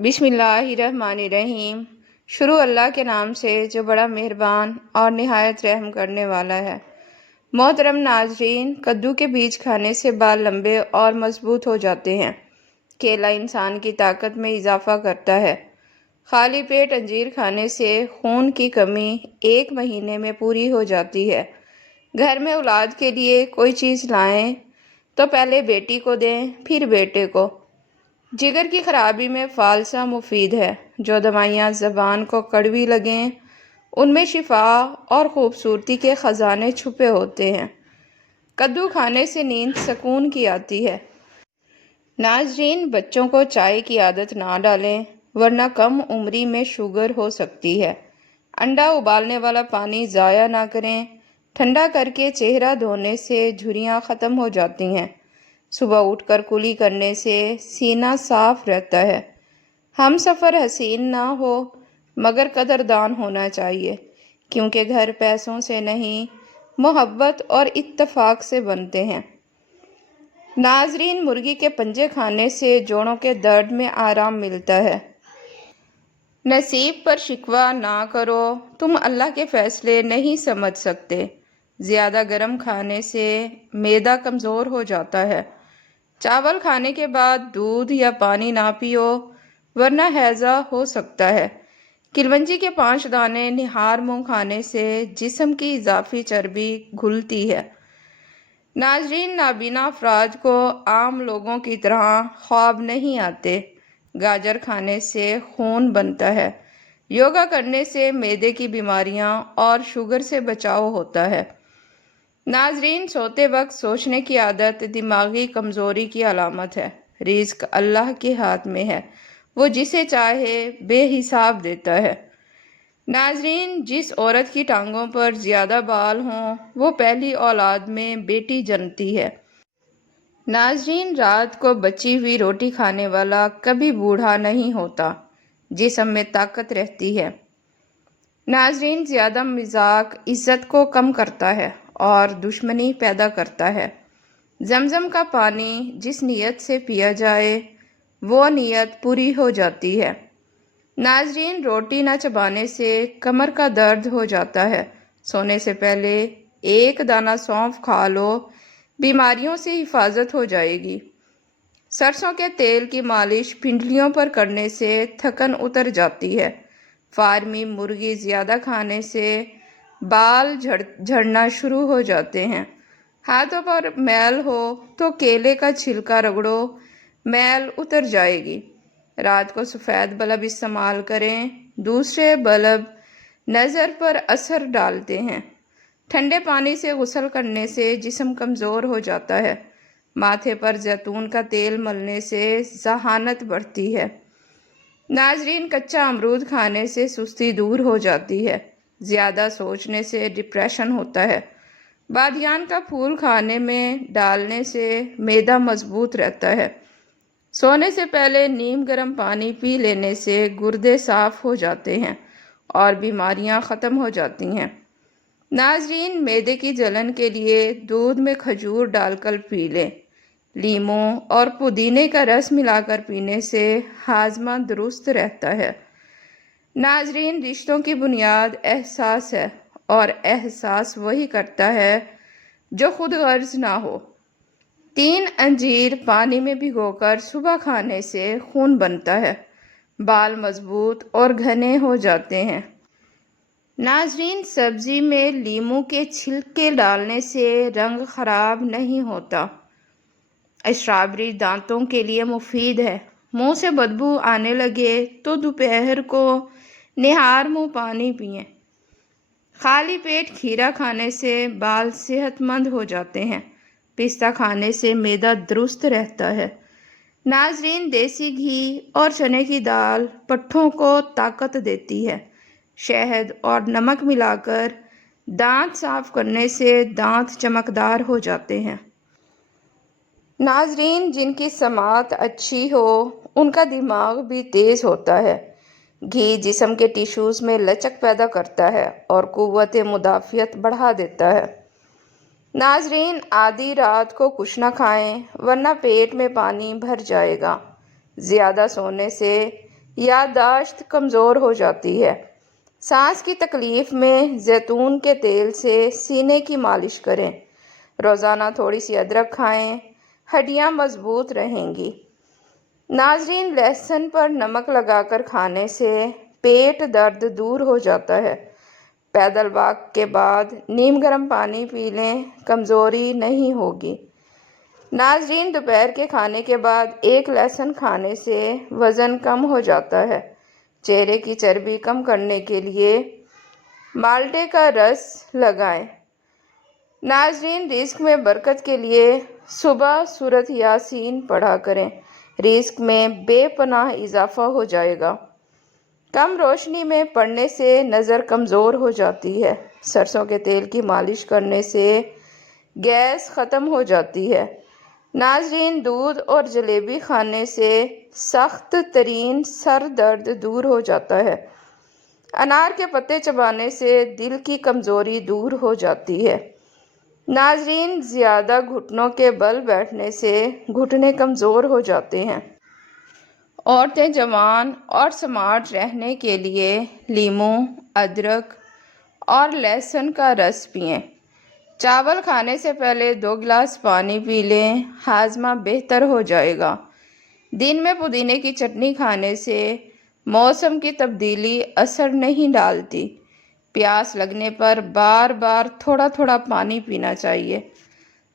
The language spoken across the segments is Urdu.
بسم اللہ الرحمن الرحیم۔ شروع اللہ کے نام سے جو بڑا مہربان اور نہایت رحم کرنے والا ہے۔ محترم ناظرین، کدو کے بیج کھانے سے بال لمبے اور مضبوط ہو جاتے ہیں۔ کیلا انسان کی طاقت میں اضافہ کرتا ہے۔ خالی پیٹ انجیر کھانے سے خون کی کمی 1 مہینے میں پوری ہو جاتی ہے۔ گھر میں اولاد کے لیے کوئی چیز لائیں تو پہلے بیٹی کو دیں، پھر بیٹے کو۔ جگر کی خرابی میں فالسا مفید ہے۔ جو دوائیاں زبان کو کڑوی لگیں ان میں شفا اور خوبصورتی کے خزانے چھپے ہوتے ہیں۔ کدو کھانے سے نیند سکون کی آتی ہے۔ ناظرین، بچوں کو چائے کی عادت نہ ڈالیں ورنہ کم عمری میں شوگر ہو سکتی ہے۔ انڈا ابالنے والا پانی ضائع نہ کریں۔ ٹھنڈا کر کے چہرہ دھونے سے جھریاں ختم ہو جاتی ہیں۔ صبح اٹھ کر کلی کرنے سے سینہ صاف رہتا ہے۔ ہم سفر حسین نہ ہو مگر قدردان ہونا چاہیے، کیونکہ گھر پیسوں سے نہیں، محبت اور اتفاق سے بنتے ہیں۔ ناظرین، مرغی کے پنجے کھانے سے جوڑوں کے درد میں آرام ملتا ہے۔ نصیب پر شکوہ نہ کرو، تم اللہ کے فیصلے نہیں سمجھ سکتے۔ زیادہ گرم کھانے سے معدہ کمزور ہو جاتا ہے۔ چاول کھانے کے بعد دودھ یا پانی نہ پیو ورنہ ہیضہ ہو سکتا ہے۔ کلونجی کے 5 دانے نہار منہ کھانے سے جسم کی اضافی چربی گھلتی ہے۔ ناظرین، نابینا افراد کو عام لوگوں کی طرح خواب نہیں آتے۔ گاجر کھانے سے خون بنتا ہے۔ یوگا کرنے سے معدے کی بیماریاں اور شوگر سے بچاؤ ہوتا ہے۔ ناظرین، سوتے وقت سوچنے کی عادت دماغی کمزوری کی علامت ہے۔ رزق اللہ کے ہاتھ میں ہے، وہ جسے چاہے بے حساب دیتا ہے۔ ناظرین، جس عورت کی ٹانگوں پر زیادہ بال ہوں وہ پہلی اولاد میں بیٹی جنتی ہے۔ ناظرین، رات کو بچی ہوئی روٹی کھانے والا کبھی بوڑھا نہیں ہوتا، جسم میں طاقت رہتی ہے۔ ناظرین، زیادہ مذاق عزت کو کم کرتا ہے اور دشمنی پیدا کرتا ہے۔ زمزم کا پانی جس نیت سے پیا جائے وہ نیت پوری ہو جاتی ہے۔ ناظرین، روٹی نہ چبانے سے کمر کا درد ہو جاتا ہے۔ سونے سے پہلے 1 دانہ سونف کھا لو، بیماریوں سے حفاظت ہو جائے گی۔ سرسوں کے تیل کی مالش پنڈلیوں پر کرنے سے تھکن اتر جاتی ہے۔ فارمی مرغی زیادہ کھانے سے بال جھڑنا شروع ہو جاتے ہیں۔ ہاتھوں پر میل ہو تو کیلے کا چھلکا رگڑو، میل اتر جائے گی۔ رات کو سفید بلب استعمال کریں، دوسرے بلب نظر پر اثر ڈالتے ہیں۔ ٹھنڈے پانی سے غسل کرنے سے جسم کمزور ہو جاتا ہے۔ ماتھے پر زیتون کا تیل ملنے سے ذہانت بڑھتی ہے۔ ناظرین، کچا امرود کھانے سے سستی دور ہو جاتی ہے۔ زیادہ سوچنے سے ڈپریشن ہوتا ہے۔ بادیان کا پھول کھانے میں ڈالنے سے معدہ مضبوط رہتا ہے۔ سونے سے پہلے نیم گرم پانی پی لینے سے گردے صاف ہو جاتے ہیں اور بیماریاں ختم ہو جاتی ہیں۔ ناظرین، معدے کی جلن کے لیے دودھ میں کھجور ڈال کر پی لیں۔ لیموں اور پودینے کا رس ملا کر پینے سے ہاضمہ درست رہتا ہے۔ ناظرین، رشتوں کی بنیاد احساس ہے اور احساس وہی کرتا ہے جو خود غرض نہ ہو۔ 3 انجیر پانی میں بھگو کر صبح کھانے سے خون بنتا ہے، بال مضبوط اور گھنے ہو جاتے ہیں۔ ناظرین، سبزی میں لیموں کے چھلکے ڈالنے سے رنگ خراب نہیں ہوتا۔ اسٹرابیری دانتوں کے لیے مفید ہے۔ منہ سے بدبو آنے لگے تو دوپہر کو نہار منہ پانی پئیں۔ خالی پیٹ کھیرا کھانے سے بال صحت مند ہو جاتے ہیں۔ پستہ کھانے سے معدہ درست رہتا ہے۔ ناظرین، دیسی گھی اور چنے کی دال پٹھوں کو طاقت دیتی ہے۔ شہد اور نمک ملا کر دانت صاف کرنے سے دانت چمکدار ہو جاتے ہیں۔ ناظرین، جن کی سماعت اچھی ہو ان کا دماغ بھی تیز ہوتا ہے۔ گھی جسم کے ٹیشوز میں لچک پیدا کرتا ہے اور قوت مدافعت بڑھا دیتا ہے۔ ناظرین، آدھی رات کو کچھ نہ کھائیں ورنہ پیٹ میں پانی بھر جائے گا۔ زیادہ سونے سے یادداشت کمزور ہو جاتی ہے۔ سانس کی تکلیف میں زیتون کے تیل سے سینے کی مالش کریں۔ روزانہ تھوڑی سی ادرک کھائیں، ہڈیاں مضبوط رہیں گی۔ ناظرین، لہسن پر نمک لگا کر کھانے سے پیٹ درد دور ہو جاتا ہے۔ پیدل واک کے بعد نیم گرم پانی پی لیں، کمزوری نہیں ہوگی۔ ناظرین، دوپہر کے کھانے کے بعد ایک لہسن کھانے سے وزن کم ہو جاتا ہے۔ چہرے کی چربی کم کرنے کے لیے مالٹے کا رس لگائیں۔ ناظرین، رزق میں برکت کے لیے صبح سورۃ یاسین پڑھا کریں۔ رزق میں بے پناہ اضافہ ہو جائے گا۔ کم روشنی میں پڑھنے سے نظر کمزور ہو جاتی ہے۔ سرسوں کے تیل کی مالش کرنے سے گیس ختم ہو جاتی ہے۔ ناظرین، دودھ اور جلیبی کھانے سے سخت ترین سر درد دور ہو جاتا ہے۔ انار کے پتے چبانے سے دل کی کمزوری دور ہو جاتی ہے۔ ناظرین، زیادہ گھٹنوں کے بل بیٹھنے سے گھٹنے کمزور ہو جاتے ہیں۔ عورتیں جوان اور سمارٹ رہنے کے لیے لیموں، ادرک اور لہسن کا رس پئیں۔ چاول کھانے سے پہلے 2 گلاس پانی پی لیں، ہاضمہ بہتر ہو جائے گا۔ دن میں پودینے کی چٹنی کھانے سے موسم کی تبدیلی اثر نہیں ڈالتی۔ پیاس لگنے پر بار بار تھوڑا تھوڑا پانی پینا چاہیے۔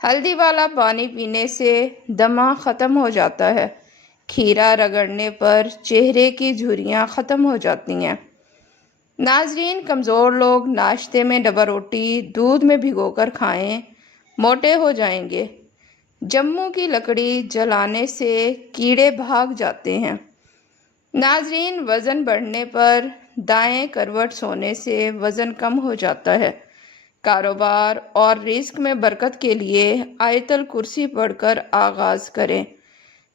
ہلدی والا پانی پینے سے دمہ ختم ہو جاتا ہے۔ کھیرا رگڑنے پر چہرے کی جھریاں ختم ہو جاتی ہیں۔ ناظرین، کمزور لوگ ناشتے میں ڈبہ روٹی دودھ میں بھگو کر کھائیں، موٹے ہو جائیں گے۔ جموں کی لکڑی جلانے سے کیڑے بھاگ جاتے ہیں۔ ناظرین، وزن بڑھنے پر دائیں کروٹ سونے سے وزن کم ہو جاتا ہے۔ کاروبار اور رزق میں برکت کے لیے آیت الکرسی پڑھ کر آغاز کریں۔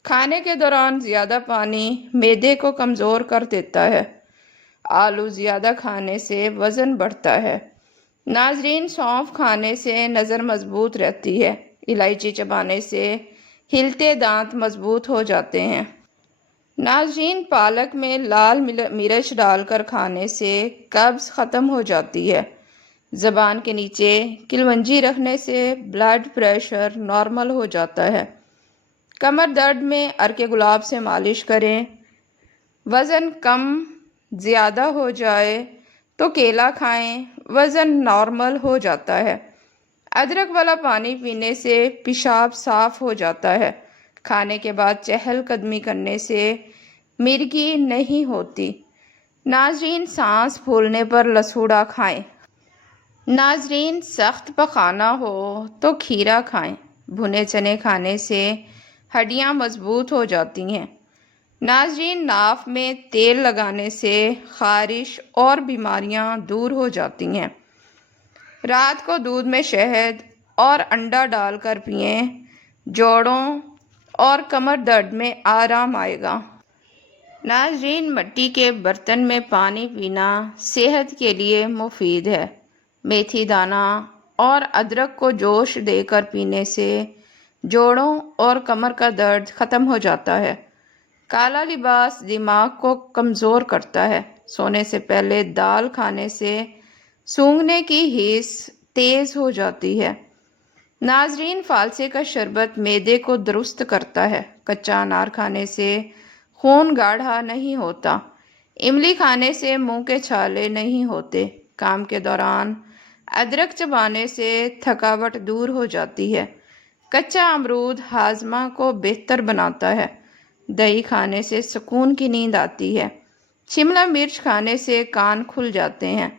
کھانے کے دوران زیادہ پانی معدے کو کمزور کر دیتا ہے۔ آلو زیادہ کھانے سے وزن بڑھتا ہے۔ ناظرین، سونف کھانے سے نظر مضبوط رہتی ہے۔ الائچی چبانے سے ہلتے دانت مضبوط ہو جاتے ہیں۔ ناظرین، پالک میں لال مرچ ڈال کر کھانے سے قبض ختم ہو جاتی ہے۔ زبان کے نیچے کلونجی رکھنے سے بلڈ پریشر نارمل ہو جاتا ہے۔ کمر درد میں عرق گلاب سے مالش کریں۔ وزن کم زیادہ ہو جائے تو کیلا کھائیں، وزن نارمل ہو جاتا ہے۔ ادرک والا پانی پینے سے پیشاب صاف ہو جاتا ہے۔ کھانے کے بعد چہل قدمی کرنے سے مرگی نہیں ہوتی۔ ناظرین، سانس پھولنے پر لسوڑا کھائیں۔ ناظرین، سخت پخانہ ہو تو کھیرا کھائیں۔ بھنے چنے کھانے سے ہڈیاں مضبوط ہو جاتی ہیں۔ ناظرین، ناف میں تیل لگانے سے خارش اور بیماریاں دور ہو جاتی ہیں۔ رات کو دودھ میں شہد اور انڈا ڈال کر پئیں، جوڑوں اور کمر درد میں آرام آئے گا۔ ناظرین، مٹی کے برتن میں پانی پینا صحت کے لیے مفید ہے۔ میتھی دانہ اور ادرک کو جوش دے کر پینے سے جوڑوں اور کمر کا درد ختم ہو جاتا ہے۔ کالا لباس دماغ کو کمزور کرتا ہے۔ سونے سے پہلے دال کھانے سے سونگھنے کی حس تیز ہو جاتی ہے۔ ناظرین، فالسے کا شربت معدے کو درست کرتا ہے۔ کچا انار کھانے سے خون گاڑھا نہیں ہوتا۔ املی کھانے سے منہ کے چھالے نہیں ہوتے۔ کام کے دوران ادرک چبانے سے تھکاوٹ دور ہو جاتی ہے۔ کچا امرود ہاضمہ کو بہتر بناتا ہے۔ دہی کھانے سے سکون کی نیند آتی ہے۔ شملہ مرچ کھانے سے کان کھل جاتے ہیں۔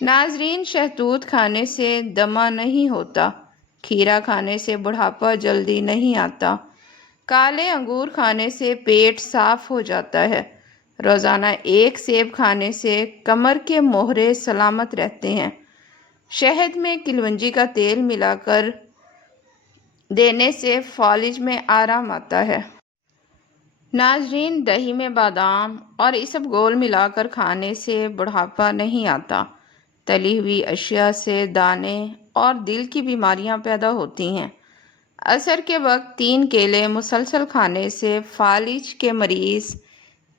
ناظرین، شہتوت کھانے سے دمہ نہیں ہوتا۔ کھیرا کھانے سے بڑھاپا جلدی نہیں آتا۔ کالے انگور کھانے سے پیٹ صاف ہو جاتا ہے۔ روزانہ 1 سیب کھانے سے کمر کے موہرے سلامت رہتے ہیں۔ شہد میں کلونجی کا تیل ملا کر دینے سے فالج میں آرام آتا ہے۔ ناظرین، دہی میں بادام اور اسب گول ملا کر کھانے سے بڑھاپا نہیں آتا۔ تلی ہوئی اشیاء سے دانے اور دل کی بیماریاں پیدا ہوتی ہیں۔ عصر کے وقت 3 کیلے مسلسل کھانے سے فالج کے مریض